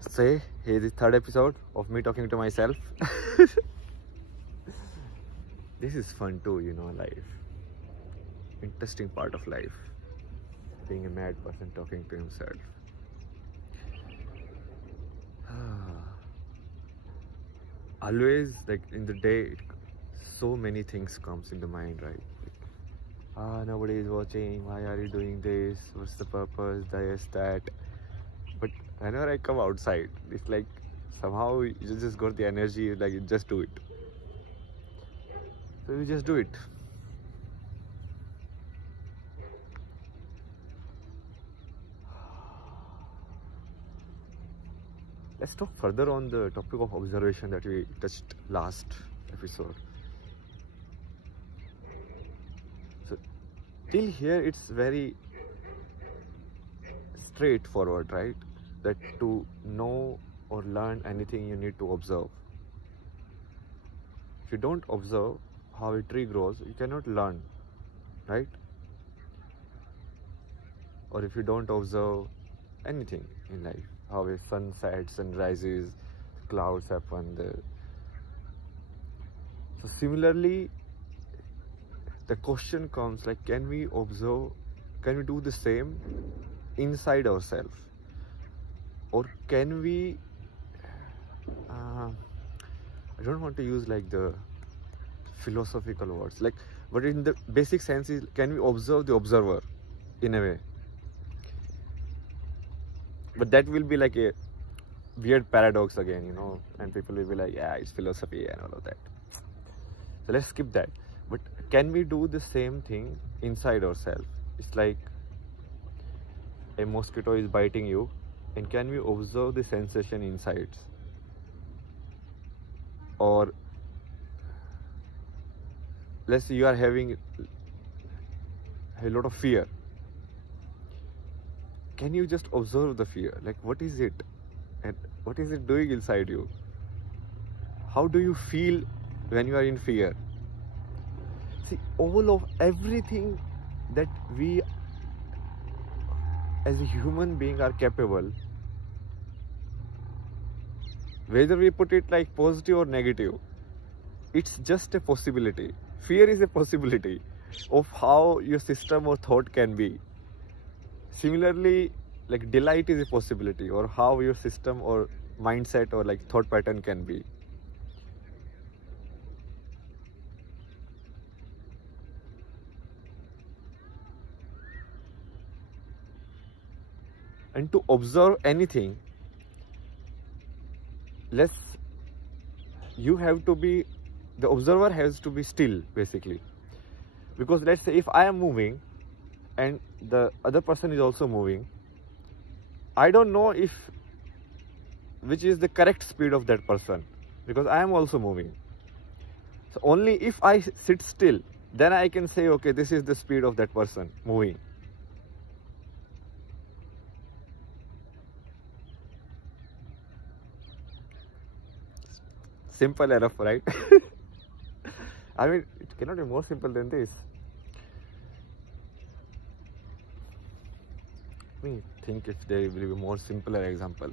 Say, hey, the third episode of me talking to myself. This is fun too, you know, life. Interesting part of life. Being a mad person talking to himself. Always, like in the day, so many things comes in the mind, right? Nobody is watching. Why are you doing this? What's the purpose? This, that. But whenever I come outside, it's like somehow you just got the energy, like you just do it. So you just do it. Let's talk further on the topic of observation that we touched last episode. So till here it's very straightforward, right? That to know or learn anything you need to observe. If you don't observe how a tree grows, you cannot learn, right? Or if you don't observe anything in life, how a sun sets, sun rises, clouds happen there. So similarly, the question comes like, can we observe, can we do the same inside ourselves? Or can we, I don't want to use like the philosophical words, like, but in the basic sense is, can we observe the observer in a way? But that will be like a weird paradox again, you know, and people will be like, yeah, it's philosophy and all of that. So let's skip that. But can we do the same thing inside ourselves? It's like a mosquito is biting you, and can we observe the sensation inside? Or let's say you are having a lot of fear. Can you just observe the fear? Like, what is it? And what is it doing inside you? How do you feel when you are in fear? See, all of everything that we as a human being are capable, whether we put it like positive or negative, it's just a possibility. Fear is a possibility of how your system or thought can be. Similarly, like delight is a possibility, or how your system or mindset or like thought pattern can be. And to observe anything, you have to be, the observer has to be still, basically. Because let's say if I am moving and the other person is also moving, I don't know which is the correct speed of that person, because I am also moving. So only if I sit still, then I can say, okay, this is the speed of that person moving. Simple enough, right? I mean, it cannot be more simple than this. Let me think if there will be a more simpler example.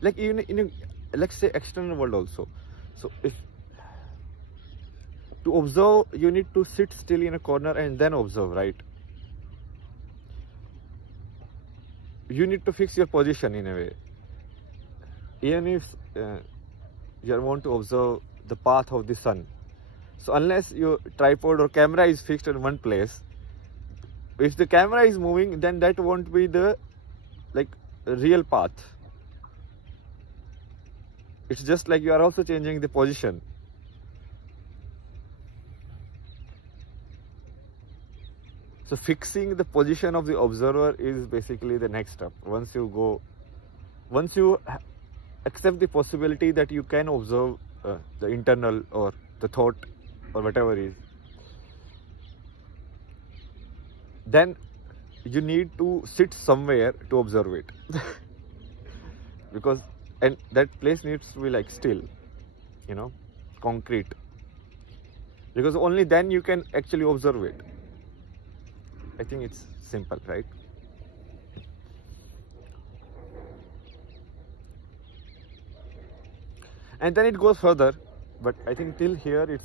Like even in a, let's say, external world also. So if to observe, you need to sit still in a corner and then observe, right? You need to fix your position in a way. Even if you want to observe the path of the sun, so unless your tripod or camera is fixed in one place, if the camera is moving, then that won't be the like real path. It's just like you are also changing the position. So fixing the position of the observer is basically the next step. Once you accept the possibility that you can observe the internal or the thought or whatever is, then you need to sit somewhere to observe it. Because, and that place needs to be like still, you know, concrete, because only then you can actually observe it. I think it's simple, right? And then it goes further, but I think till here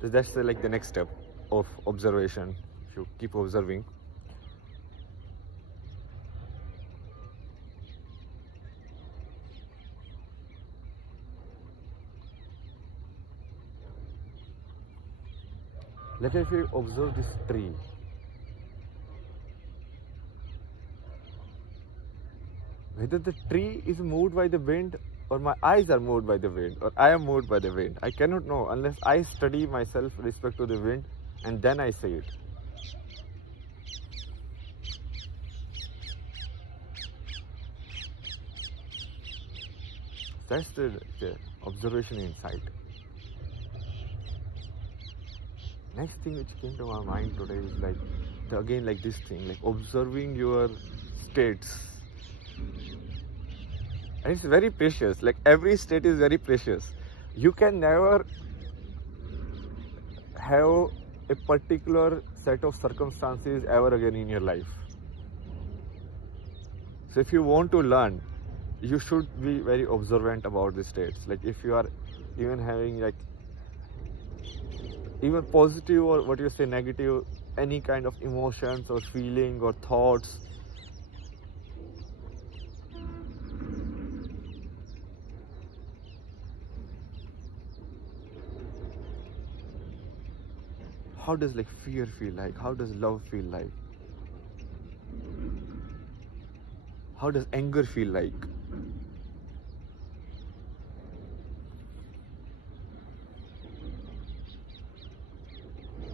that's like the next step of observation. If you keep observing, let's say if you observe this tree, whether the tree is moved by the wind or my eyes are moved by the wind or I am moved by the wind, I cannot know unless I study myself with respect to the wind and then I say it. That's the observation insight. Next thing which came to my mind today is like, again like this thing, like observing your states. And it's very precious, like every state is very precious. You can never have a particular set of circumstances ever again in your life. So if you want to learn, you should be very observant about the states. Like if you are even having like even positive or what you say negative, any kind of emotions or feeling or thoughts, how does like fear feel like? How does love feel like? How does anger feel like?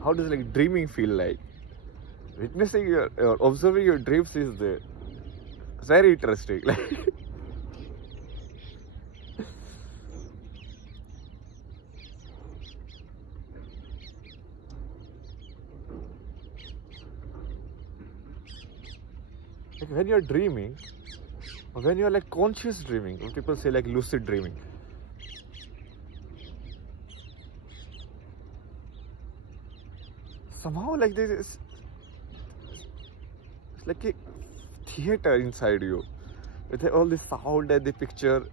How does like dreaming feel like? Witnessing your or observing your dreams is very interesting. Like when you're dreaming, or when you're like conscious dreaming, or people say like lucid dreaming, somehow like there is like a theater inside you with all the sound and the picture,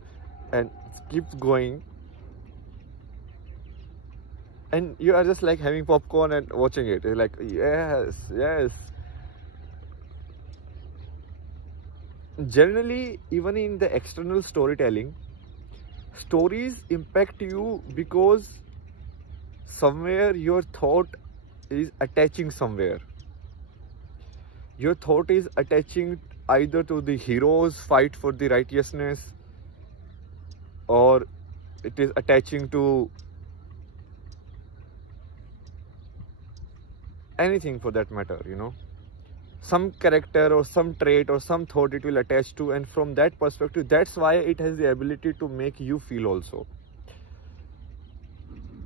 and it keeps going, and you are just like having popcorn and watching it. You're like, yes, yes. Generally, even in the external storytelling, stories impact you because somewhere your thought is attaching somewhere. Your thought is attaching either to the hero's fight for the righteousness, or it is attaching to anything for that matter, you know. Some character or some trait or some thought it will attach to, and from that perspective, that's why it has the ability to make you feel also.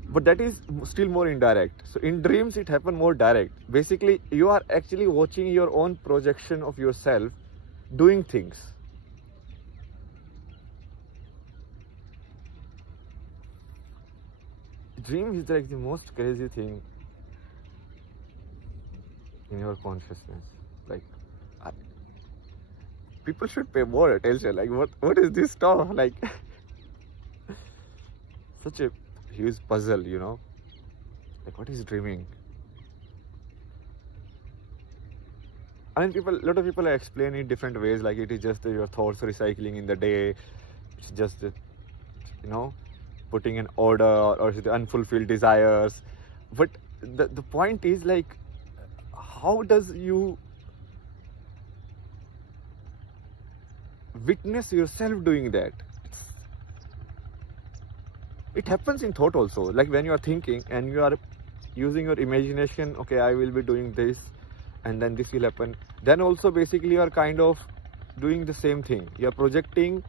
But that is still more indirect. So in dreams it happens more direct. Basically you are actually watching your own projection of yourself doing things. Dream is like the most crazy thing in your consciousness. Like people should pay more attention. Like what is this stuff? Like such a huge puzzle, you know. Like what is dreaming? I mean, a lot of people explain it different ways. Like it is just your thoughts recycling in the day. It's just, you know, putting in order, or the unfulfilled desires. But the point is like, how does you witness yourself doing that? It happens in thought also. Like when you are thinking and you are using your imagination, okay, I will be doing this and then this will happen. Then also basically you are kind of doing the same thing. You are projecting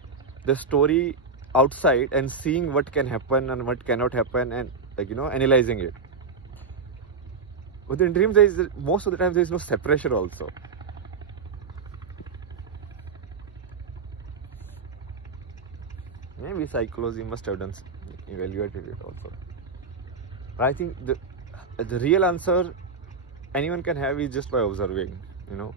the story outside and seeing what can happen and what cannot happen, and like, you know, analyzing it. But in dreams, most of the time there is no separation also. Maybe psychology must have done evaluated it also. But I think the real answer anyone can have is just by observing, you know.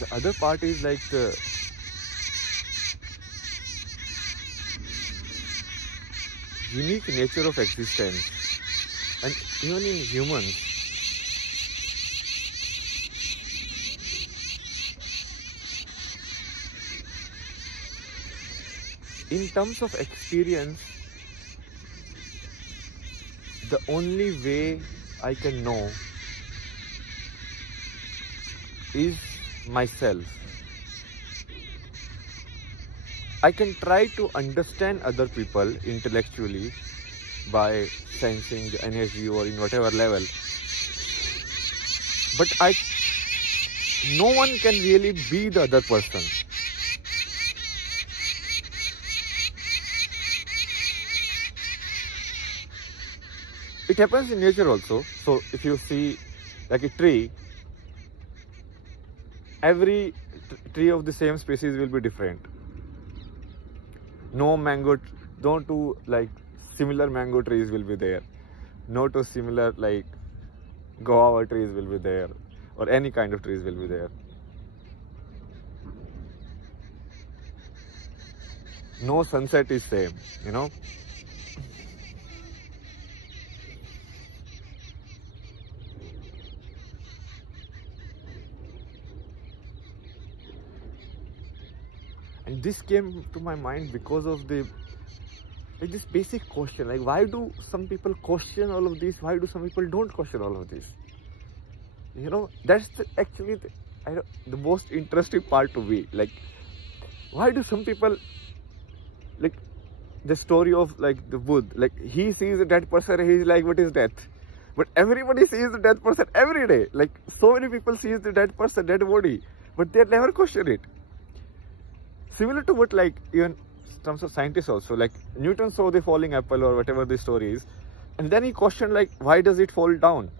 The other part is like the unique nature of existence, and even in humans, in terms of experience, the only way I can know is myself. I can try to understand other people intellectually by sensing the energy or in whatever level, but no one can really be the other person. It happens in nature also. So if you see like a tree, every tree of the same species will be different. No two like similar mango trees will be there. No two similar like guava trees will be there, or any kind of trees will be there. No sunset is same, you know. And this came to my mind because of this basic question, like why do some people question all of this? Why do some people don't question all of this? You know, that's actually the most interesting part to me. Like, why do some people, like the story of like the Buddha, like he sees a dead person, he's like, what is death? But everybody sees the dead person every day. Like so many people sees the dead person, dead body, but they never question it. Similar to what, like, even in terms of scientists also, like Newton saw the falling apple or whatever the story is, and then he questioned, like, why does it fall down?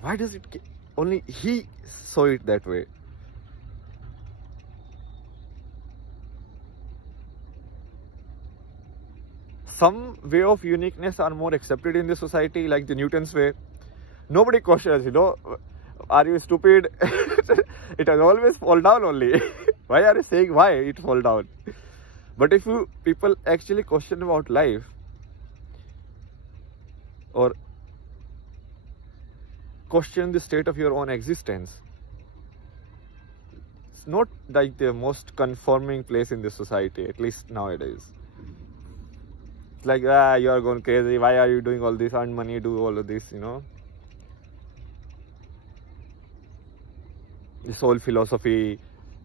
Why does it? Only he saw it that way. Some way of uniqueness are more accepted in the society, like the Newton's way. Nobody questions, you know, are you stupid? It has always fall down only. Why are you saying why it fall down? But if people actually question about life, or question the state of your own existence, it's not like the most conforming place in the society, at least nowadays. It's like, you are going crazy, why are you doing all this, earn money, do all of this, you know. This whole philosophy,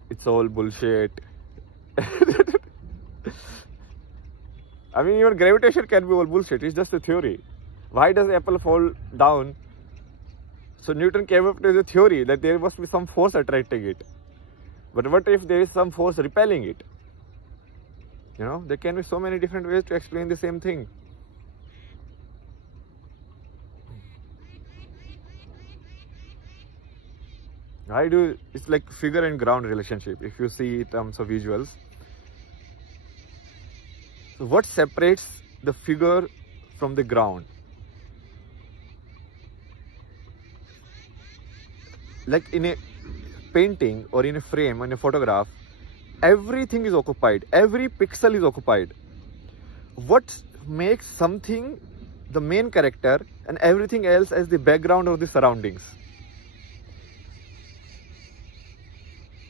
it's all bullshit. I mean, even gravitation can be all bullshit. It's just a theory. Why does apple fall down? So Newton came up with a theory that there must be some force attracting it. But what if there is some force repelling it? You know, there can be so many different ways to explain the same thing. It's like figure and ground relationship, if you see in terms of visuals. So what separates the figure from the ground? Like in a painting or in a frame, in a photograph, everything is occupied, every pixel is occupied. What makes something the main character and everything else as the background of the surroundings?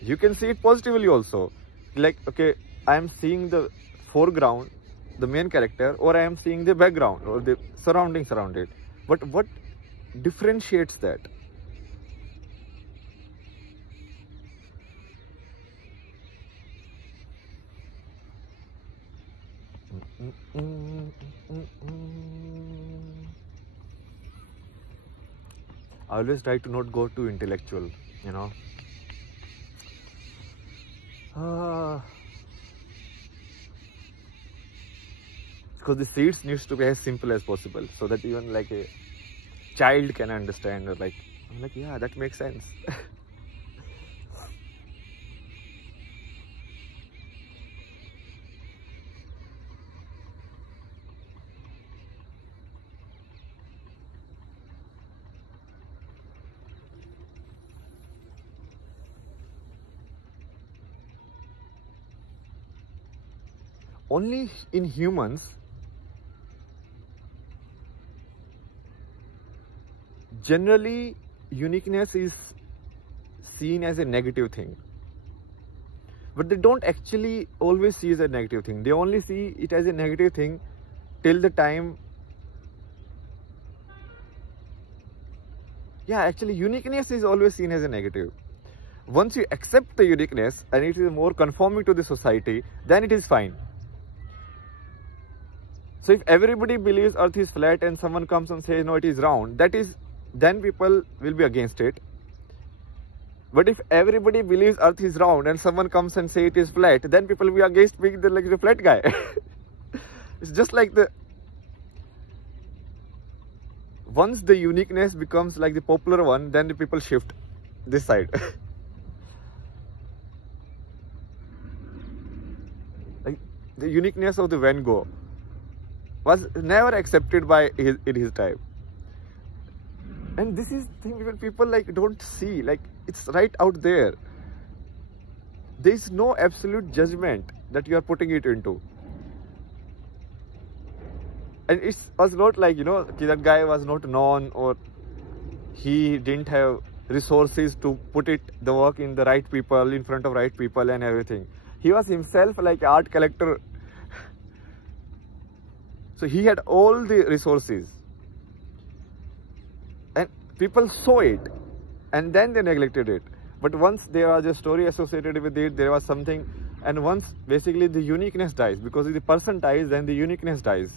You can see it positively also. Like, okay, I am seeing the foreground, the main character, or I am seeing the background or the surroundings around it. But what differentiates that? I always try to not go too intellectual, you know. Because the seeds needs to be as simple as possible, so that even like a child can understand, or like, I'm like, yeah, that makes sense. only in humans generally uniqueness is seen as a negative thing. But they don't actually always see it as a negative thing. They only see it as a negative thing till the time. Yeah, actually uniqueness is always seen as a negative. Once you accept the uniqueness and it is more conforming to the society, then it is fine. So if everybody believes Earth is flat and someone comes and says no, it is round, then people will be against it. But if everybody believes Earth is round and someone comes and say it is flat, then people will be against being the flat guy. It's just like once the uniqueness becomes like the popular one, then the people shift this side. Like the uniqueness of the Van Gogh was never accepted in his time. And this is the thing people like don't see, like it's right out there. There is no absolute judgment that you are putting it into. And it was not like, that guy was not known or he didn't have resources to put the work in the right people, in front of right people and everything. He was himself like art collector. So he had all the resources. And people saw it and then they neglected it. But once there was a story associated with it, there was something, and once basically the uniqueness dies, because if the person dies, then the uniqueness dies.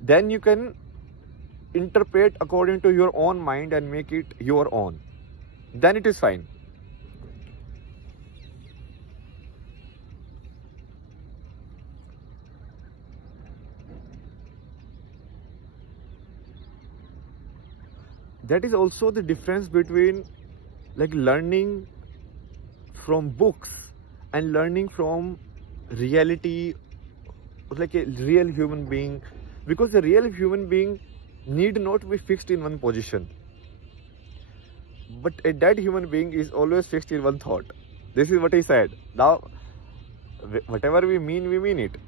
Then you can interpret according to your own mind and make it your own. Then it is fine. That is also the difference between like learning from books and learning from reality, like a real human being, because a real human being need not be fixed in one position, but a dead human being is always fixed in one thought. This is what he said. Now whatever we mean it.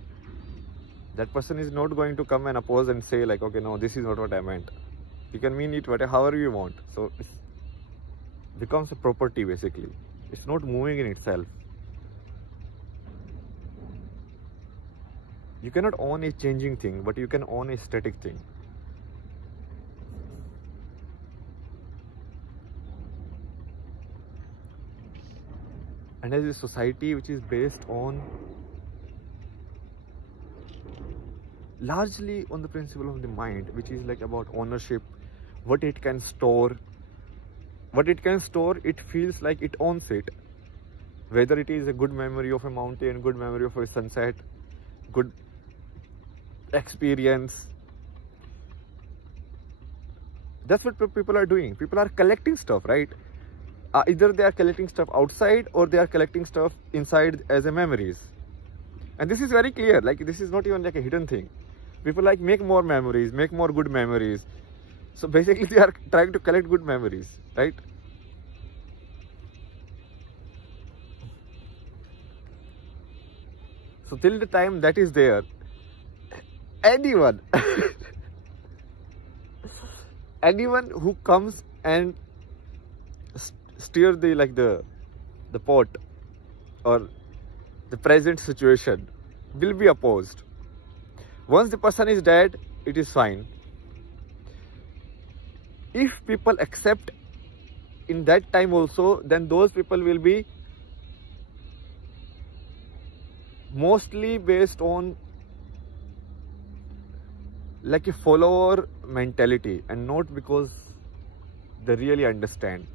That person is not going to come and oppose and say like, okay, no, this is not what I meant. You can mean it however you want. So it becomes a property basically. It's not moving in itself. You cannot own a changing thing, but you can own a static thing. And as a society which is based on largely on the principle of the mind, which is like about ownership, what it can store, it feels like it owns it. Whether it is a good memory of a mountain, good memory of a sunset, good experience. That's what people are doing. People are collecting stuff, right? Either they are collecting stuff outside or they are collecting stuff inside as a memories. And this is very clear, like this is not even like a hidden thing. People like make more memories, make more good memories. So basically they are trying to collect good memories, right? So till the time that is there, anyone who comes and steer the pot or the present situation will be opposed. Once the person is dead, it is fine. If people accept in that time also, then those people will be mostly based on like a follower mentality and not because they really understand.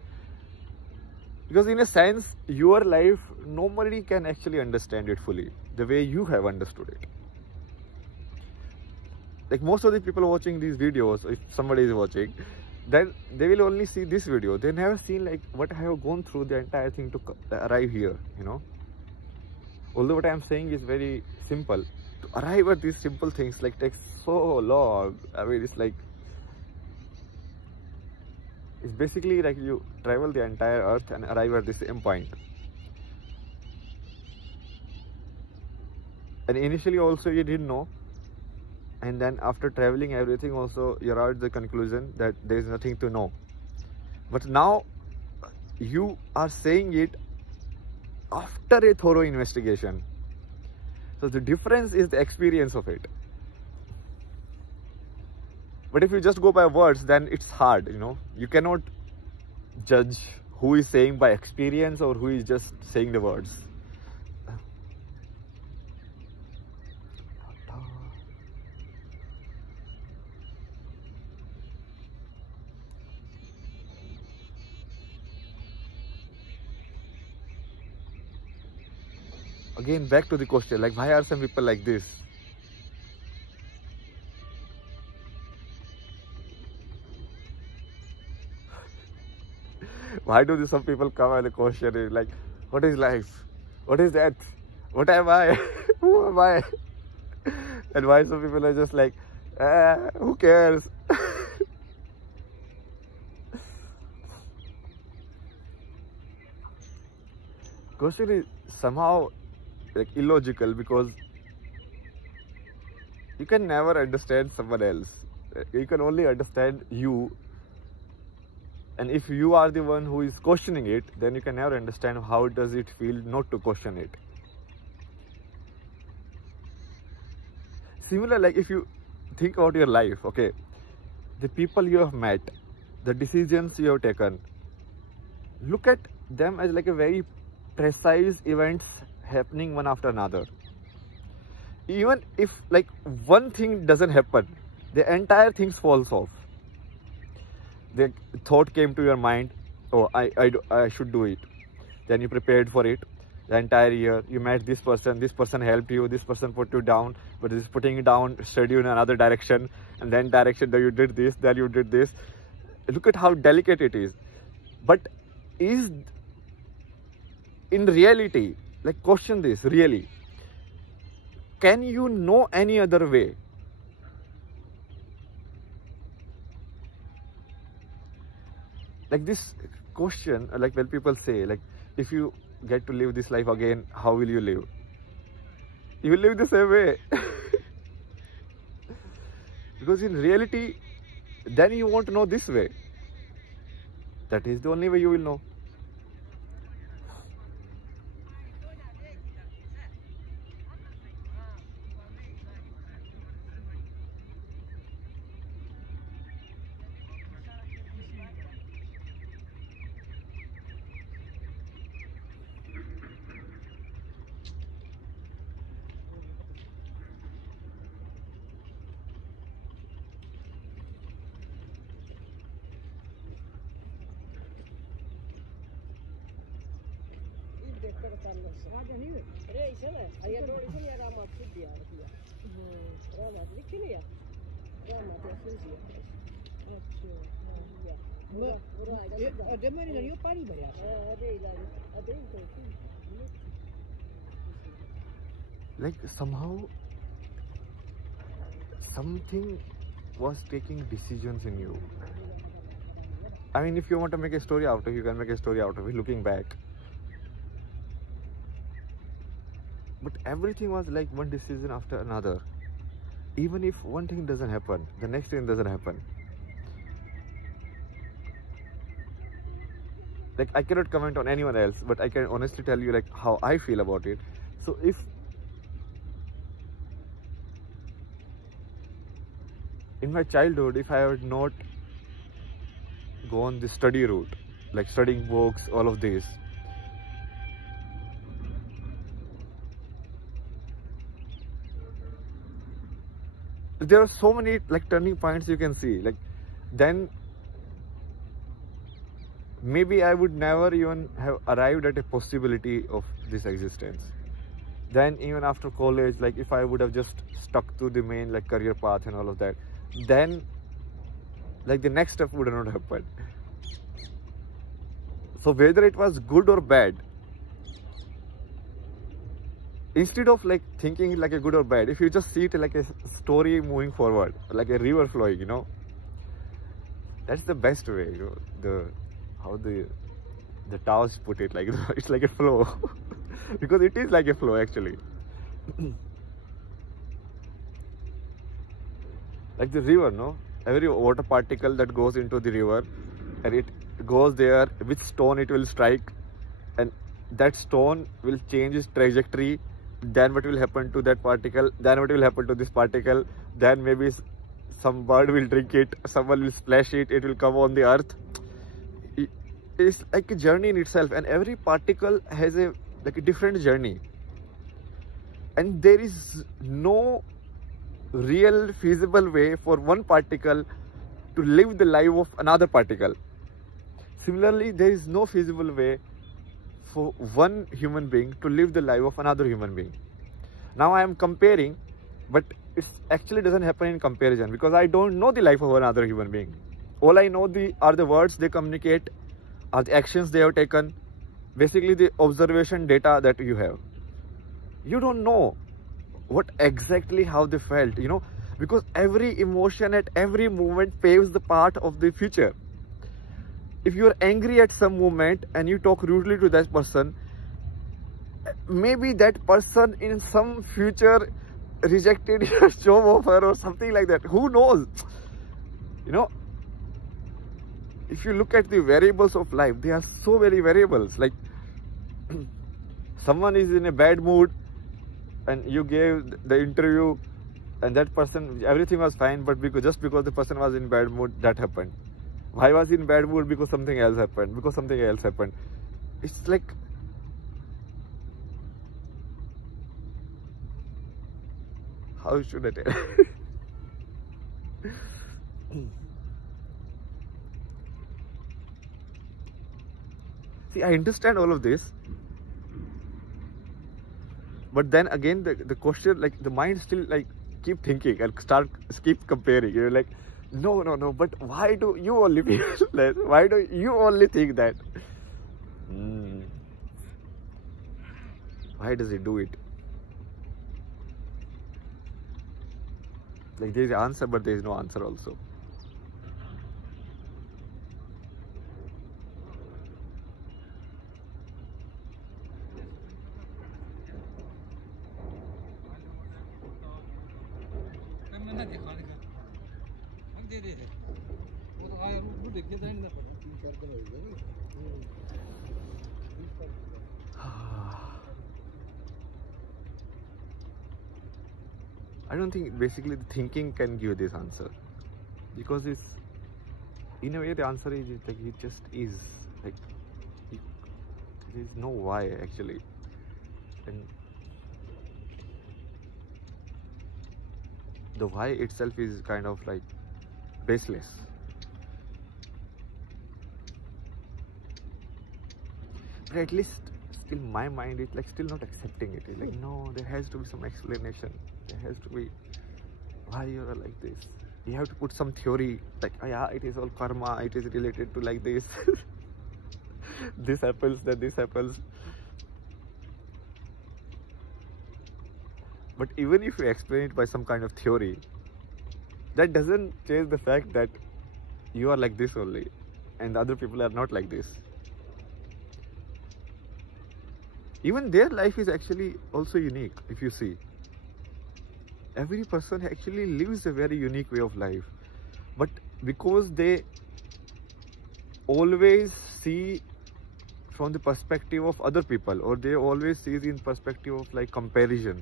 Because in a sense, your life, nobody can actually understand it fully the way you have understood it. Like most of the people watching these videos, if somebody is watching, then they will only see this video. They never seen like what I have gone through the entire thing to arrive here, Although what I am saying is very simple, to arrive at these simple things like takes so long. I mean, it's basically like you travel the entire earth and arrive at the same point. And initially also you didn't know, and then after traveling everything also you're at the conclusion that there is nothing to know. But now you are saying it after a thorough investigation. So the difference is the experience of it. But if you just go by words, then it's hard, you know. You cannot judge who is saying by experience or who is just saying the words. Again, back to the question, like, why are some people like this? Why do some people come and question it, like, what is life? What is that? What am I? Who am I? And why some people are just like, who cares? Question is somehow like illogical, because you can never understand someone else. You can only understand you. And if you are the one who is questioning it, then you can never understand how does it feel not to question it. Similar, like if you think about your life, okay, the people you have met, the decisions you have taken, look at them as like a very precise events happening one after another. Even if like one thing doesn't happen, the entire thing falls off. The thought came to your mind, oh, I should do it. Then you prepared for it the entire year. You met this person helped you, this person put you down, but this putting you down steered you in another direction, and then direction that you did this, then you did this. Look at how delicate it is. But is in reality, like, question this, really, can you know any other way? Like this question, like when people say, like, if you get to live this life again, how will you live? You will live the same way. Because in reality, then you won't know this way. That is the only way you will know. Like somehow something was taking decisions in you. I mean, if you want to make a story out of it, you can make a story out of it looking back. But everything was like one decision after another. Even if one thing doesn't happen, the next thing doesn't happen. Like, I cannot comment on anyone else, but I can honestly tell you like how I feel about it. So if in my childhood, if I had not gone the study route, like studying books, all of this, there are so many like turning points you can see. Like then maybe I would never even have arrived at a possibility of this existence. Then even after college, like if I would have just stuck to the main like career path and all of that, then like the next step would not happen. So whether it was good or bad, instead of like thinking like a good or bad, if you just see it like a story moving forward, like a river flowing, you know, that's the best way, you know, how the Taoists put it, like it's like a flow. Because it is like a flow actually. Like the river, no? Every water particle that goes into the river, and it goes there, which stone it will strike, and that stone will change its trajectory. Then what will happen to that particle? Then what will happen to this particle? Then maybe some bird will drink it, someone will splash it, it will come on the earth. It's like a journey in itself, and every particle has a like a different journey, and there is no real feasible way for one particle to live the life of another particle. Similarly, there is no feasible way for one human being to live the life of another human being. Now I am comparing, but it actually doesn't happen in comparison, because I don't know the life of another human being. All I know are the words they communicate, are the actions they have taken, basically the observation data that you have. You don't know what exactly how they felt, because every emotion at every moment paves the path of the future. If you are angry at some moment and you talk rudely to that person, maybe that person in some future rejected your job offer or something like that. Who knows? If you look at the variables of life, they are so very variables. Like someone is in a bad mood and you gave the interview, and that person, everything was fine, but just because the person was in bad mood, that happened. Why was he in bad mood? Because something else happened. It's like, how should I tell? See, I understand all of this, but then again, the question, like the mind still like keep thinking and keep comparing. You're like, no, but why do you only feel that? Why do you only think that? Why does he do it? Like there is an answer, but there is no answer also. I don't think basically the thinking can give this answer, because it's in a way the answer is like it just is, like there is no why actually, and the why itself is kind of like baseless. But at least still my mind is like still not accepting it. It's like, no, there has to be some explanation. There has to be why you are like this. You have to put some theory, like, oh yeah, it is all karma, it is related to like this. This happens, then this happens. But even if you explain it by some kind of theory, that doesn't change the fact that you are like this only and other people are not like this. Even their life is actually also unique. If you see, every person actually lives a very unique way of life, but because they always see from the perspective of other people, or they always see in perspective of like comparison.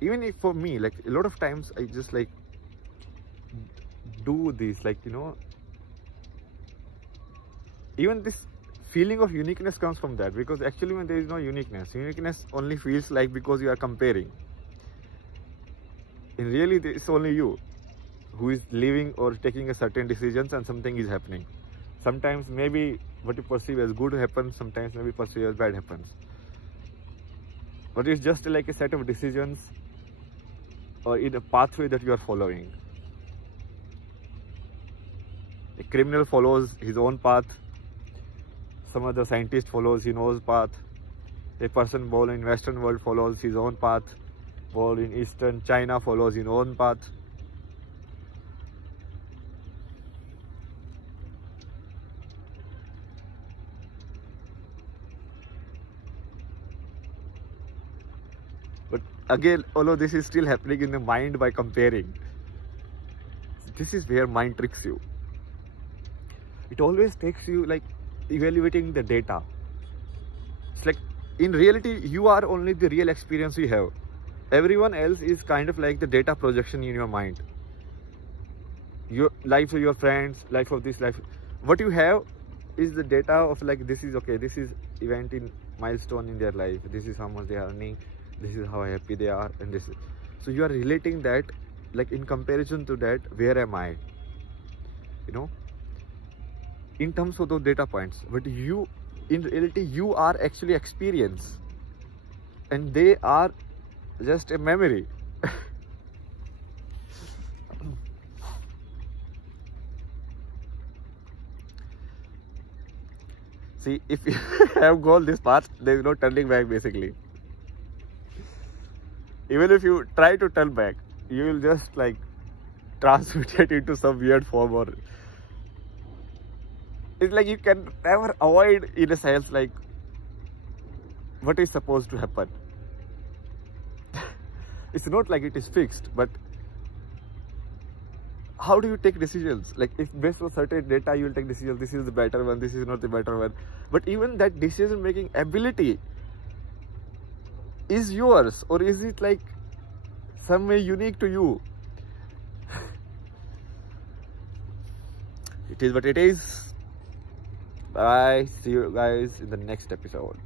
Even if for me, like a lot of times I just like do this, like even this feeling of uniqueness comes from that, because actually when there is no uniqueness only feels like because you are comparing. In really, it's only you who is living or taking a certain decisions, and something is happening. Sometimes maybe what you perceive as good happens, sometimes maybe perceive as bad happens. But it's just like a set of decisions or in a pathway that you are following. A criminal follows his own path. Some other scientist follows his own path. A person born in Western world follows his own path. Born in Eastern China follows his own path. But again, all of this is still happening in the mind by comparing. This is where mind tricks you. It always takes you like evaluating the data. It's like in reality, you are only the real experience you have. Everyone else is kind of like the data projection in your mind. Your life of your friends, life of this life. What you have is the data of like, this is okay, this is event in milestone in their life, this is how much they are earning, this is how happy they are, and this is, so you are relating that, like in comparison to that, where am I, you know, in terms of those data points. But you, in reality, you are actually experience, and they are just a memory. See, if you have gone this path, there is no turning back basically. Even if you try to turn back, you will just like transmute it into some weird form, or it's like you can never avoid, in a sense, like what is supposed to happen. It's not like it is fixed, but how do you take decisions? Like if based on certain data, you will take decisions, this is the better one, this is not the better one. But even that decision making ability is yours, or is it like some way unique to you? It is what it is. Bye. See you guys in the next episode.